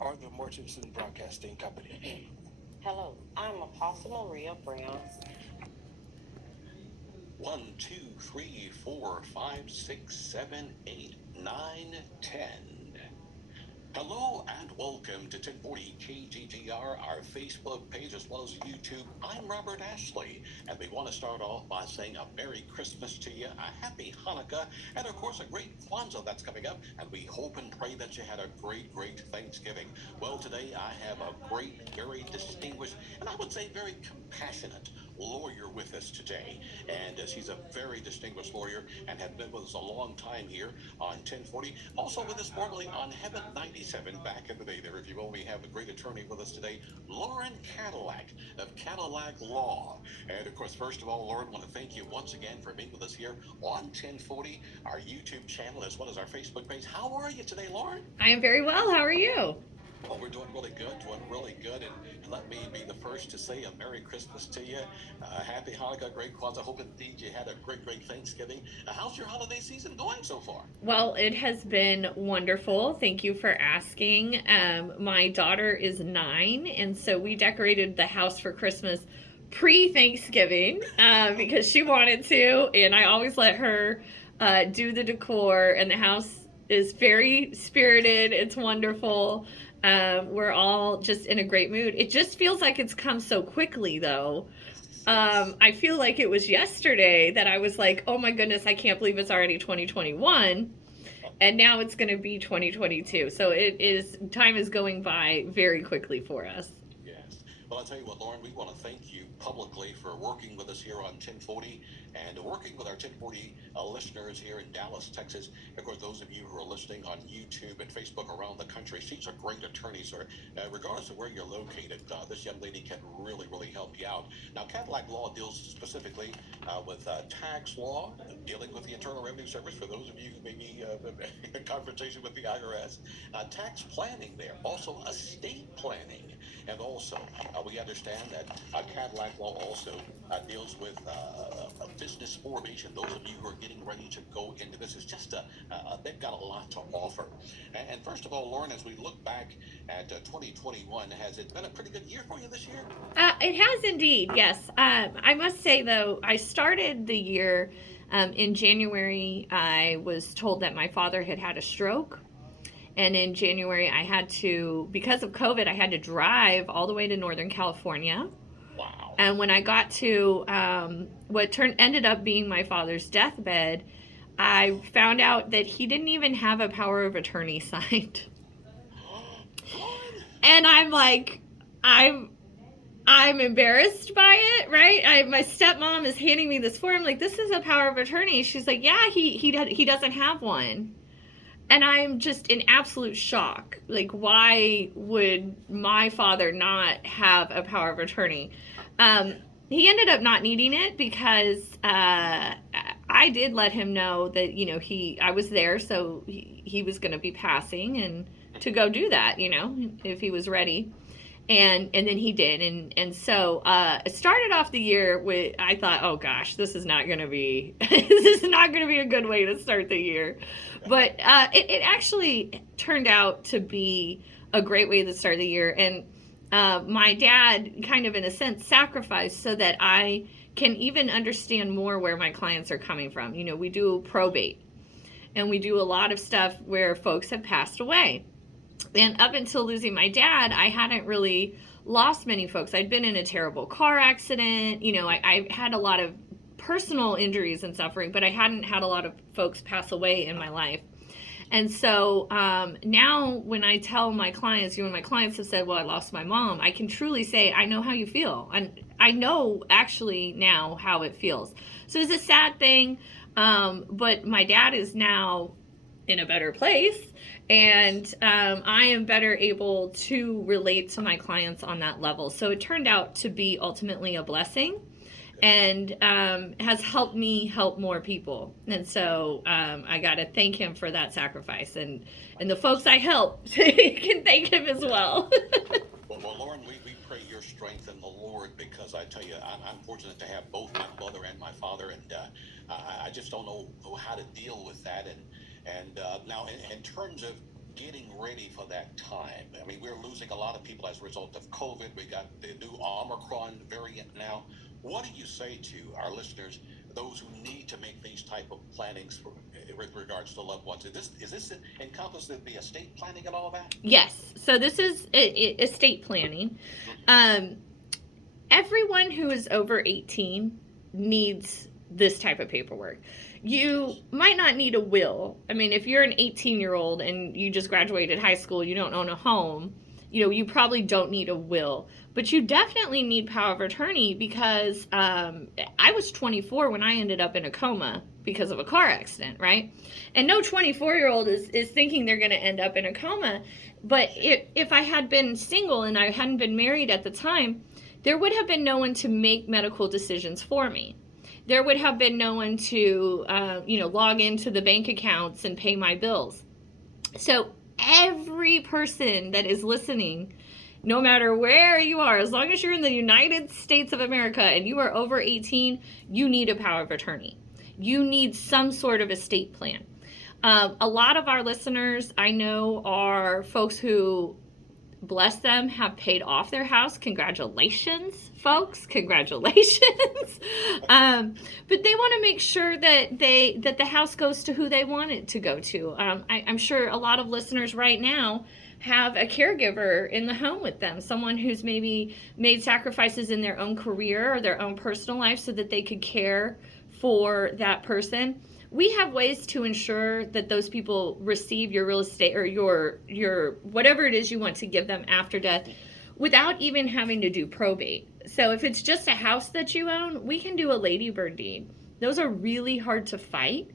Arthur Mortensen Broadcasting Company. Hello, I'm Apostle Maria Brown. 1, 2, 3, 4, 5, 6, 7, 8, 9, 10. Hello and welcome to 1040 KGGR, our Facebook page as well as YouTube. I'm Robert Ashley, and we want to start off by saying a Merry Christmas to you, a Happy Hanukkah, and of course a great Kwanzaa that's coming up. And we hope and pray that you had a great Thanksgiving. Well, today I have a great, very distinguished, and I would say very compassionate lawyer with us today. And she's a very distinguished lawyer and had been with us a long time here on 1040. Also with us formerly on Heaven 97 back in the day there, if you will. We have a great attorney with us today, Lauren Cadillac of Cadillac Law. And of course, first of all, Lauren, I want to thank you once again for being with us here on 1040, our YouTube channel, as well as our Facebook page. How are you today, Lauren? I am very well. How are you? Well, we're doing really good. And let me be the first to say a Merry Christmas to you. Happy Hanukkah, great Kwanzaa. I hope indeed you had a great Thanksgiving. How's your holiday season going so far? Well, it has been wonderful. Thank you for asking. My daughter is 9, and so we decorated the house for Christmas pre-Thanksgiving because she wanted to, and I always let her do the decor, and the house is very spirited. It's wonderful. We're all just in a great mood. It just feels like it's come so quickly, though. I feel like it was yesterday that I was like, oh my goodness, I can't believe it's already 2021. And now it's going to be 2022. So time is going by very quickly for us. Yes. Well, I'll tell you what, Lauren, we want to thank you publicly for working with us here on 1040 and working with our 1040 listeners here in Dallas, Texas. Of course, those of you who are listening on YouTube and Facebook around the country, she's a great attorney, sir. Regardless of where you're located, this young lady can really help you out. Now, Cadillac Law deals specifically with tax law, dealing with the Internal Revenue Service, for those of you who may be in confrontation with the IRS, tax planning there, also estate planning. And also, we understand that Cadillac Law also deals with business formation. Those of you who are getting ready to go into this, is just they've got a lot to offer. And first of all, Lauren, as we look back at 2021, has it been a pretty good year for you this year? It has indeed, yes. I must say, though, I started the year in January. I was told that my father had had a stroke. And in January, because of COVID, I had to drive all the way to Northern California. Wow. And when I got to ended up being my father's deathbed, I found out that he didn't even have a power of attorney signed. And I'm like, I'm embarrassed by it, right? My stepmom is handing me this form, like, this is a power of attorney. She's like, yeah, he doesn't have one. And I'm just in absolute shock. Like, why would my father not have a power of attorney? He ended up not needing it because I did let him know that, I was there, so he was going to be passing and to go do that, if he was ready. And then he did. And so it started off the year with, I thought, oh gosh, this is not going to be a good way to start the year. But it actually turned out to be a great way to start the year. And my dad kind of, in a sense, sacrificed so that I can even understand more where my clients are coming from. We do probate, and we do a lot of stuff where folks have passed away. And up until losing my dad, I hadn't really lost many folks. I'd been in a terrible car accident. I had a lot of personal injuries and suffering, but I hadn't had a lot of folks pass away in my life. And so now when I tell my clients, when my clients have said, well, I lost my mom, I can truly say, I know how you feel. And I know actually now how it feels. So it's a sad thing, but my dad is now in a better place. And I am better able to relate to my clients on that level. So it turned out to be ultimately a blessing, and has helped me help more people. And so I got to thank him for that sacrifice. And the folks I help can thank him as well. Well, Lauren, we pray your strength in the Lord, because I tell you, I'm fortunate to have both my mother and my father, and I just don't know how to deal with that. And now, in terms of getting ready for that time? I mean, we're losing a lot of people as a result of COVID. We got the new Omicron variant now. What do you say to our listeners, those who need to make these type of plannings with regards to loved ones? Is this encompass the estate planning and all that? Yes. So this is estate planning. Everyone who is over 18 needs this type of paperwork. You might not need a will. I mean, if you're an 18-year-old and you just graduated high school, you don't own a home, you probably don't need a will. But you definitely need power of attorney because I was 24 when I ended up in a coma because of a car accident, right? And no 24-year-old is thinking they're going to end up in a coma. But if I had been single and I hadn't been married at the time, there would have been no one to make medical decisions for me. There would have been no one to, log into the bank accounts and pay my bills. So every person that is listening, no matter where you are, as long as you're in the United States of America and you are over 18, you need a power of attorney. You need some sort of estate plan. A lot of our listeners, I know, are folks who, bless them, have paid off their house. Congratulations, folks. Congratulations. But they want to make sure that the house goes to who they want it to go to. I'm sure a lot of listeners right now have a caregiver in the home with them, someone who's maybe made sacrifices in their own career or their own personal life so that they could care for that person. We have ways to ensure that those people receive your real estate or your whatever it is you want to give them after death without even having to do probate. So if it's just a house that you own, we can do a ladybird deed. Those are really hard to fight.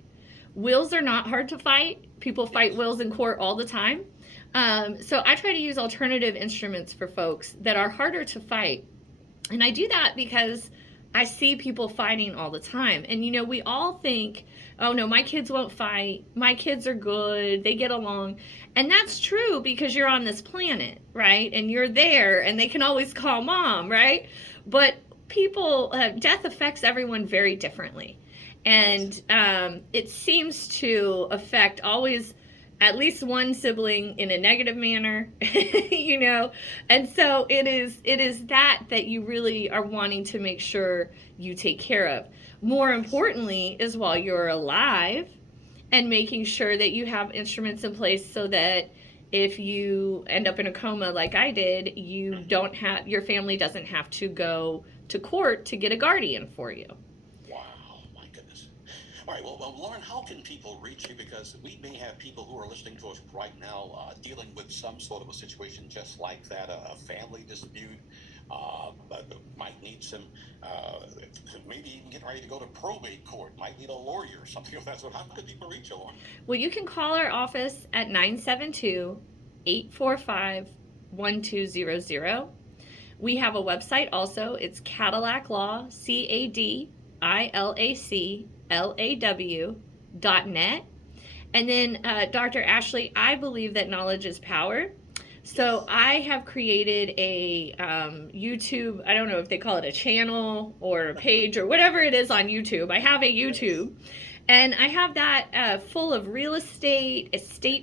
Wills are not hard to fight. People fight wills in court all the time. So I try to use alternative instruments for folks that are harder to fight. And I do that because I see people fighting all the time. And, we all think, oh, no, my kids won't fight. My kids are good. They get along. And that's true because you're on this planet, right? And you're there and they can always call mom, right? But death affects everyone very differently. And it seems to affect always at least one sibling in a negative manner, and so it is that you really are wanting to make sure you take care of. More importantly is while you're alive and making sure that you have instruments in place so that if you end up in a coma like I did, your family doesn't have to go to court to get a guardian for you. All right, well, Lauren, how can people reach you? Because we may have people who are listening to us right now dealing with some sort of a situation just like that, a family dispute, might need some, maybe even getting ready to go to probate court, might need a lawyer or something of that sort. How can people reach you, Lauren? Well, you can call our office at 972-845-1200. We have a website also. It's Cadillac Law, CADILACLAW.net. And then, Dr. Ashley, I believe that knowledge is power. So I have created a YouTube, I don't know if they call it a channel or a page or whatever it is on YouTube. I have a YouTube. And I have that full of real estate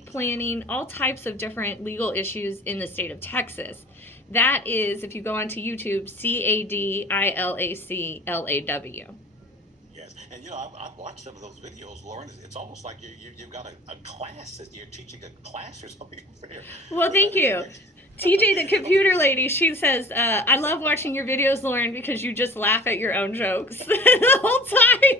planning, all types of different legal issues in the state of Texas. That is, if you go onto YouTube, CADILACLAW. Yes, and I've watched some of those videos, Lauren. It's almost like you've got a class, that you're teaching a class or something over here. Well, thank you. TJ, the computer lady, she says, I love watching your videos, Lauren, because you just laugh at your own jokes the whole time.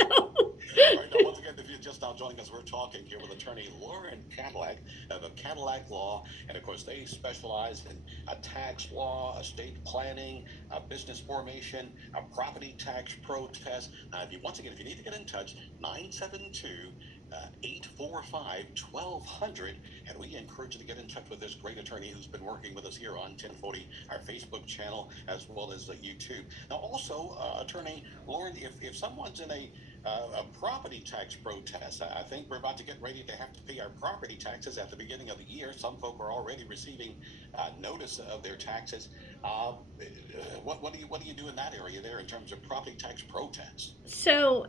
So. All right, now, once again, if you're just now joining us, we're talking here with attorney Lauren Cadillac of Cadillac Law. And, of course, they specialize in tax law, estate planning, business formation, property tax protest. If you need to get in touch, 972-845-1200. And we encourage you to get in touch with this great attorney who's been working with us here on 1040, our Facebook channel, as well as YouTube. Now, also, attorney Lauren, if someone's in a property tax protest, I think we're about to get ready to have to pay our property taxes at the beginning of the year. Some folk are already receiving notice of their taxes. What do you do in that area there in terms of property tax protests? So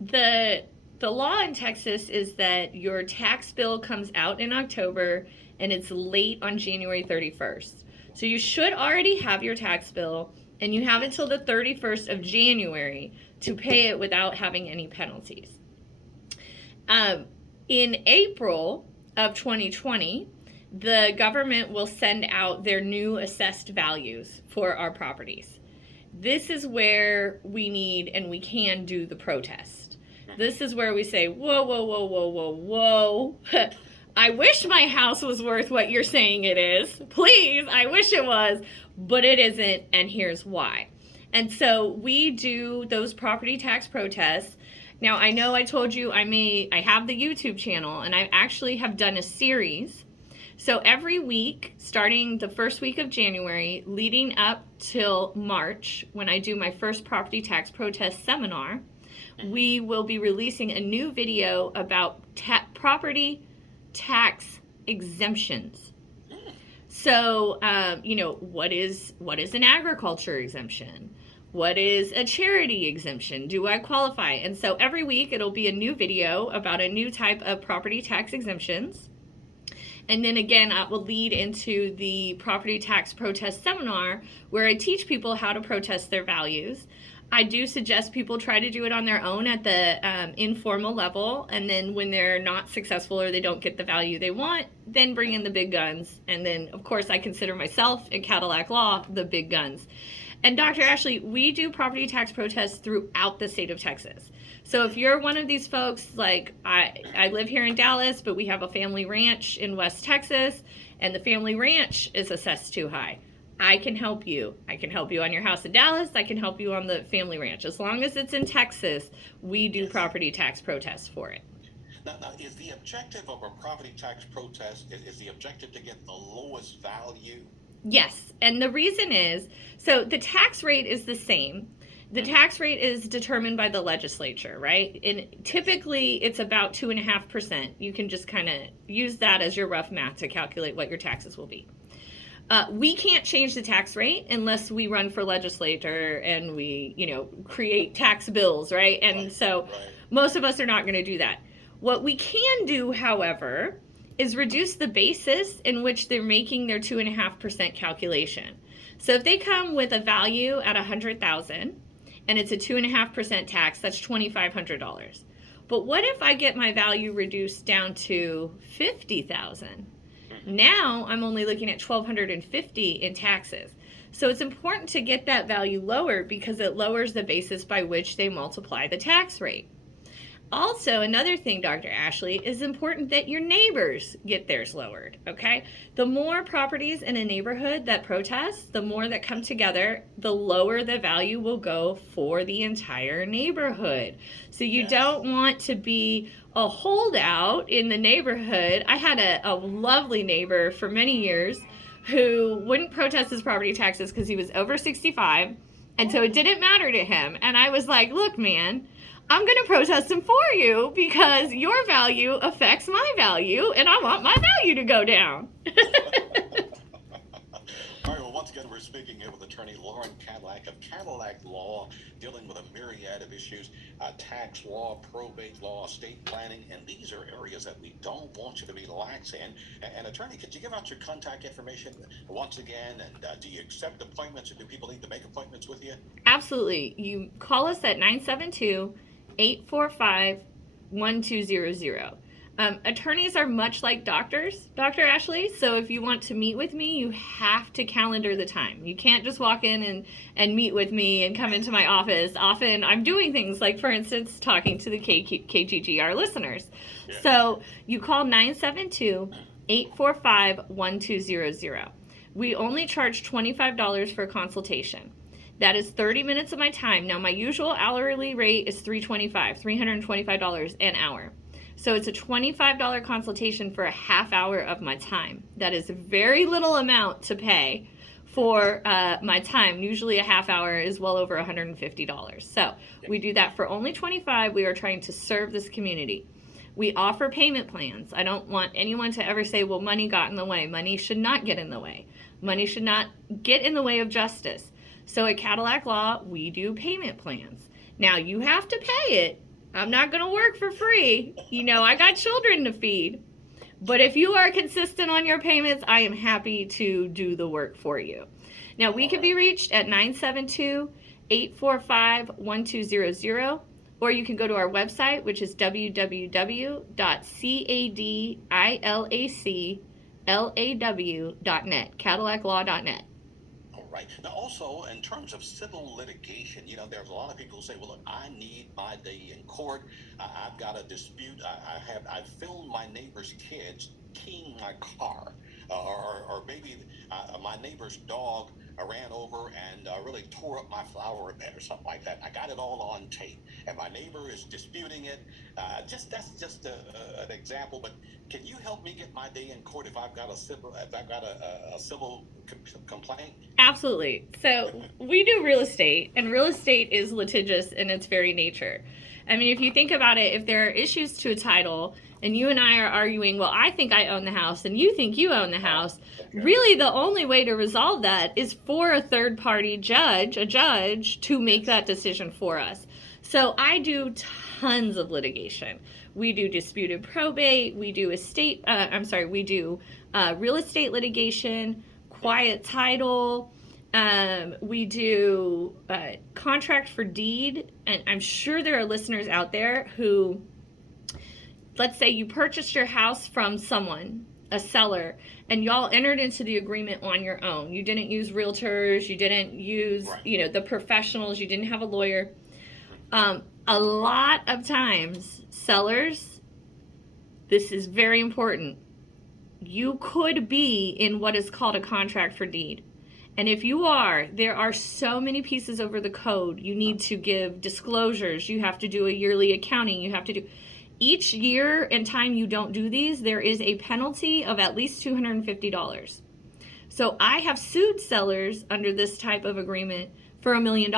the the law in Texas is that your tax bill comes out in October and it's late on January 31st. So you should already have your tax bill, and you have until the 31st of January to pay it without having any penalties. In April of 2020, the government will send out their new assessed values for our properties. This is where we need and we can do the protest. This is where we say, whoa, whoa, whoa, whoa, whoa, whoa. I wish my house was worth what you're saying it is. Please, I wish it was, but it isn't, and here's why. And so we do those property tax protests. Now, I know I told you I have the YouTube channel, and I actually have done a series. So every week, starting the first week of January, leading up till March, when I do my first property tax protest seminar, we will be releasing a new video about property tax exemptions. So, what is an agriculture exemption? What is a charity exemption? Do I qualify? And so every week it'll be a new video about a new type of property tax exemptions. And then again, I will lead into the property tax protest seminar where I teach people how to protest their values. I do suggest people try to do it on their own at the informal level, and then when they're not successful or they don't get the value they want, then bring in the big guns. And then, of course, I consider myself in Cadillac law the big guns. And Dr. Ashley, we do property tax protests throughout the state of Texas. So if you're one of these folks, like I live here in Dallas, but we have a family ranch in West Texas, and the family ranch is assessed too high, I can help you. I can help you on your house in Dallas. I can help you on the family ranch. As long as it's in Texas, we do property tax protests for it. Now, is the objective of a property tax protest, is the objective to get the lowest value? Yes, and the reason is, so the tax rate is the same. The tax rate is determined by the legislature, right? And typically it's about 2.5%. You can just kind of use that as your rough math to calculate what your taxes will be. We can't change the tax rate unless we run for legislature and we, create tax bills, right? And so most of us are not going to do that. What we can do, however, is reduce the basis in which they're making their 2.5% calculation. So if they come with a value at $100,000 and it's a 2.5% tax, that's $2,500. But what if I get my value reduced down to $50,000? Now I'm only looking at $1,250 in taxes. So it's important to get that value lower because it lowers the basis by which they multiply the tax rate. Also, another thing, Dr. Ashley, is important that your neighbors get theirs lowered, okay? The more properties in a neighborhood that protest, the more that come together, the lower the value will go for the entire neighborhood. So you don't want to be a holdout in the neighborhood. I had a lovely neighbor for many years who wouldn't protest his property taxes because he was over 65, and so it didn't matter to him. And I was like, look, man, I'm going to protest them for you because your value affects my value, and I want my value to go down. All right, well, once again, we're speaking here with attorney Lauren Cadillac of Cadillac Law, dealing with a myriad of issues, tax law, probate law, estate planning, and these are areas that we don't want you to be lax in. And attorney, could you give out your contact information once again? And do you accept appointments, or do people need to make appointments with you? Absolutely. You call us at 972-845-1200. Attorneys are much like doctors, Dr. Ashley. So if you want to meet with me, you have to calendar the time. You can't just walk in and meet with me and come into my office. Often I'm doing things like, for instance, talking to the KGGR listeners. Yeah. So you call 972-845-1200. We only charge $25 for a consultation. That is 30 minutes of my time. Now, my usual hourly rate is $325 an hour. So it's a $25 consultation for a half hour of my time. That is a very little amount to pay for my time. Usually a half hour is well over $150. So we do that for only $25. We are trying to serve this community. We offer payment plans. I don't want anyone to ever say, well, money got in the way. Money should not get in the way. Money should not get in the way of justice. So at Cadillac Law, we do payment plans. Now, you have to pay it. I'm not going to work for free. You know, I got children to feed. But if you are consistent on your payments, I am happy to do the work for you. Now, we can be reached at 972-845-1200, or you can go to our website, which is www.cadilaclaw.net, cadillaclaw.net. All right. Now, also, in terms of civil litigation, you know, there's a lot of people who say, well, look, I need my day in court. I've got a dispute. I filmed my neighbor's kids keying my car. Or maybe my neighbor's dog ran over and really tore up my flower bed or something like that. I got it all on tape, and my neighbor is disputing it. That's just an example. But can you help me get my day in court if I've got a civil complaint? Absolutely. So we do real estate, and real estate is litigious in its very nature. I mean, if you think about it, if there are issues to a title, and you and I are arguing, well, I think I own the house, and you think you own the house, really the only way to resolve that is for a third-party judge, a judge, to make that decision for us. So I do tons of litigation. We do disputed probate, we do real estate litigation, quiet title, we do contract for deed, and I'm sure there are listeners out there who, let's say you purchased your house from someone, a seller, and y'all entered into the agreement on your own. You didn't use realtors, you didn't use, the professionals, you didn't have a lawyer. A lot of times, sellers, this is very important, you could be in what is called a contract for deed. And if you are, there are so many pieces over the code. You need to give disclosures. You have to do a yearly accounting. You have to do... Each year and time you don't do these, there is a penalty of at least $250. So I have sued sellers under this type of agreement for $1 million.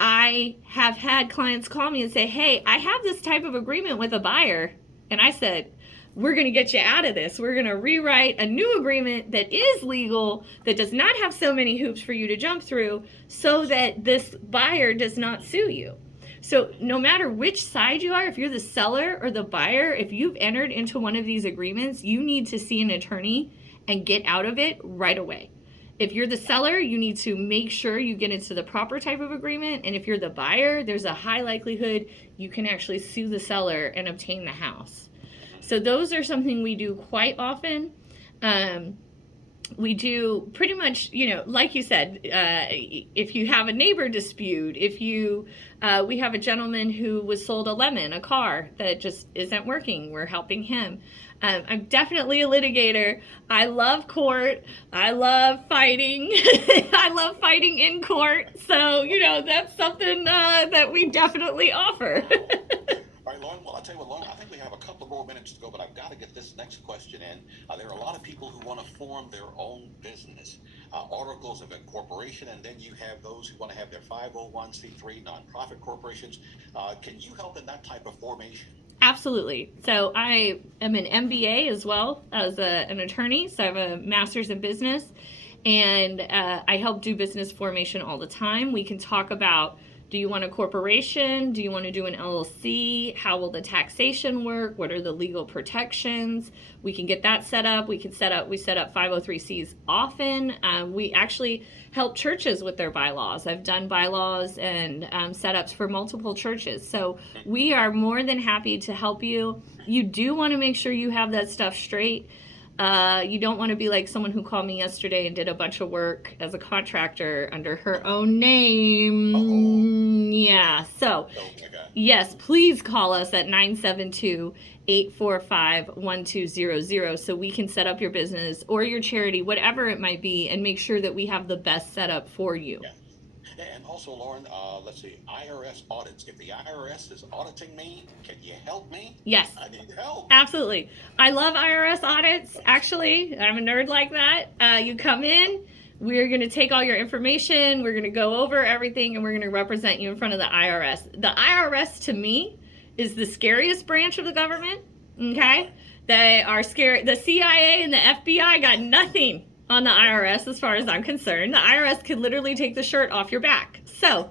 I have had clients call me and say, hey, I have this type of agreement with a buyer. And I said, we're going to get you out of this. We're going to rewrite a new agreement that is legal, that does not have so many hoops for you to jump through, so that this buyer does not sue you. So no matter which side you are, if you're the seller or the buyer, if you've entered into one of these agreements, you need to see an attorney and get out of it right away. If you're the seller, you need to make sure you get into the proper type of agreement. And if you're the buyer, there's a high likelihood you can actually sue the seller and obtain the house. So those are something we do quite often. We do pretty much, like you said, if you have a neighbor dispute, we have a gentleman who was sold a car that just isn't working. We're helping him. I'm definitely a litigator. I love court. I love fighting. I love fighting in court. So, that's something that we definitely offer. All right, Lauren, well, I'll tell you what, Lauren, I think we have a couple more minutes to go, but I've got to get this next question in. There are a lot of people who want to form their own business, articles of incorporation, and then you have those who want to have their 501c3 nonprofit corporations. Can you help in that type of formation? Absolutely. So I am an MBA as well as an attorney. So I have a master's in business, and I help do business formation all the time. We can talk about, do you want a corporation? Do you want to do an LLC? How will the taxation work? What are the legal protections? We can get that set up. We set up 503Cs often. We actually help churches with their bylaws. I've done bylaws and setups for multiple churches. So we are more than happy to help you. You do want to make sure you have that stuff straight. You don't want to be like someone who called me yesterday and did a bunch of work as a contractor under her own name. Yeah. So, yes, please call us at 972-845-1200 so we can set up your business or your charity, whatever it might be, and make sure that we have the best setup for you. Yeah. And also, Lauren, let's see, IRS audits. If the IRS is auditing me, can you help me? Yes. I need help. Absolutely. I love IRS audits. Actually, I'm a nerd like that. You come in, we're going to take all your information, we're going to go over everything, and we're going to represent you in front of the IRS. The IRS, to me, is the scariest branch of the government, okay? They are scary. The CIA and the FBI got nothing on the IRS as far as I'm concerned. The IRS could literally take the shirt off your back. So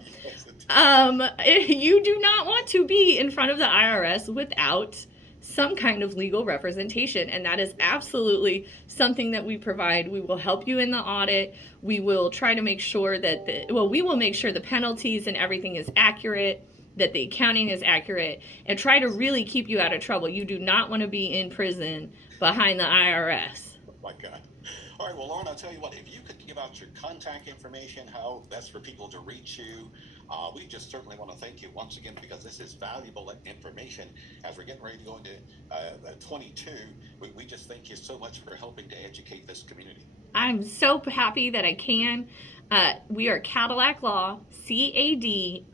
You do not want to be in front of the IRS without some kind of legal representation, and that is absolutely something that we provide. We will help you in the audit. We will try to make sure that we will make sure the penalties and everything is accurate, that the accounting is accurate, and try to really keep you out of trouble. You do not want to be in prison behind the IRS. Oh my God. All right, well, Lauren, I'll tell you what, if you could give out your contact information, how best for people to reach you, we just certainly want to thank you once again because this is valuable information. As we're getting ready to go into 22, we just thank you so much for helping to educate this community. I'm so happy that I can. We are Cadillac Law, CADILAC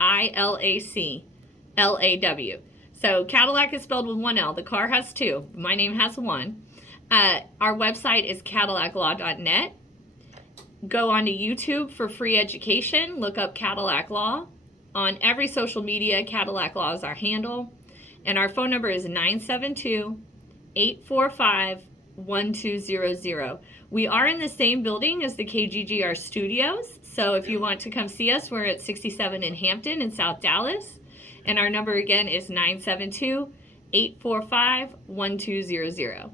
LAW. So Cadillac is spelled with one L. The car has two. My name has one. Our website is cadillaclaw.net. Go onto YouTube for free education. Look up Cadillac Law. On every social media, Cadillac Law is our handle. And our phone number is 972-845-1200. We are in the same building as the KGGR studios. So if you want to come see us, we're at 67 in Hampton in South Dallas. And our number again is 972-845-1200.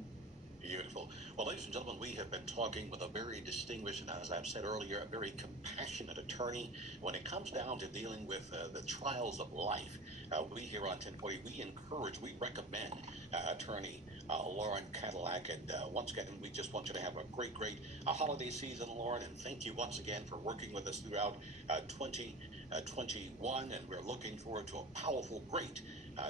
Beautiful. Well, ladies and gentlemen, we have been talking with a very distinguished, and as I've said earlier, a very compassionate attorney. When it comes down to dealing with the trials of life, we here on 1040, we recommend attorney Lauren Cadillac. And once again, we just want you to have a great holiday season, Lauren. And thank you once again for working with us throughout 2021. And we're looking forward to a powerful, great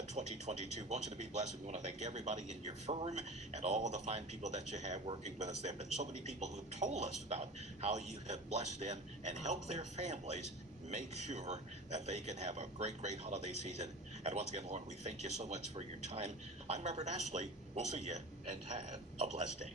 2022. Want you to be blessed. We want to thank everybody in your firm and all the fine people that you have working with us. There have been so many people who've told us about how you have blessed them and helped their families make sure that they can have a great holiday season. And once again, Lauren, we thank you so much for your time. I'm Robert Ashley. We'll see you and have a blessed day.